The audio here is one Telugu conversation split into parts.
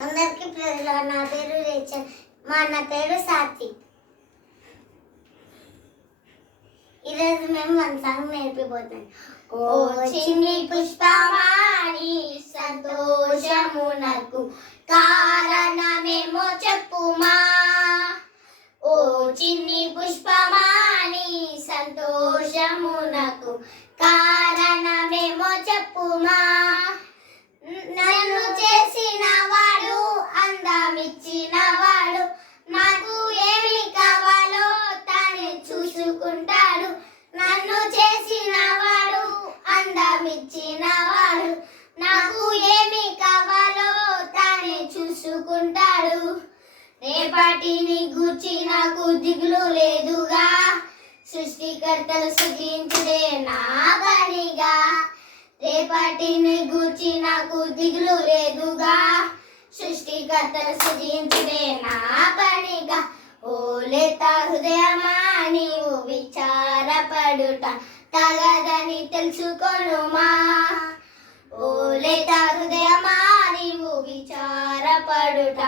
అందరికీ ప్రజలు నా పేరు రేచల్ మా అన్న పేరు సాత్విక్. ఈరోజు మేము వన్ సాంగ్ నేర్పిపోతాం. ఓ చిన్ని పుష్పవాణి సంతోషమునకు కారణమేమో చెప్పుమా. ఓ చిన్ని పుష్పవాణి సంతోషమునకు కారణమేమో చెప్పుమా. నన్ను చేసిన వాడు అందమిచ్చిన వాడు నాకు ఏమి కావాలో తానే చూసుకుంటాడు. నన్ను చేసిన వాడు అందమిచ్చిన వాడు నాకు ఏమి కావాలో తానే చూసుకుంటాడు. రేపటిని గూర్చి నాకు దిగులు లేదుగా, సృష్టికర్తను స్తుతించుటే నా పనిగా. రేపటిని గూర్చి నాకు దిగులు లేదుగా, సృష్టికర్తను స్తుతించుటే నా పనిగా. ఓ లేత హృదయమా నీవు విచారపడుట తగదని తెలుసుకొనుమా. ఓ లేత హృదయమా నీవు విచారపడుట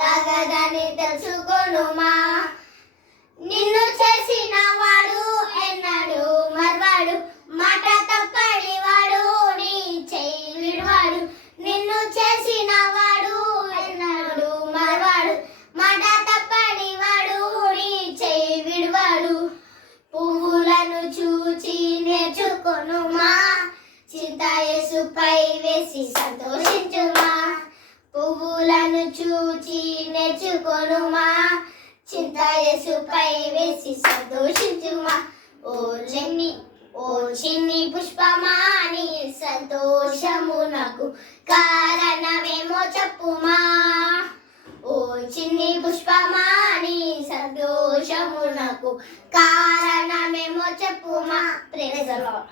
తగదని తెలుసుకొనుమా. నిన్ను చేసిన వాడు ఎన్నడు మర్వాడు, మాట తప్పని వాడు నీ చేయి విడువాడు. నిన్ను చేసిన వాడు ఎన్నడు మర్వాడు, మాట తప్పని వాడు నీ చేయి విడువాడు. పువ్వులను చూచి నేర్చుకొనుమా, చింత యేసుపై వేసి సంతోషించుమా. పువ్వులను చూచి నేర్చుకొనుమా, చింత యేసుపై వేసి సంతోషించుమా. ఓ చిన్ని పుష్పమాని సంతోషమునకు కారణమేమో చెప్పుమా. ఓ చిన్ని పుష్పమాని సంతోషమునకు కారణమేమో చెప్పుమా. Praise the lord.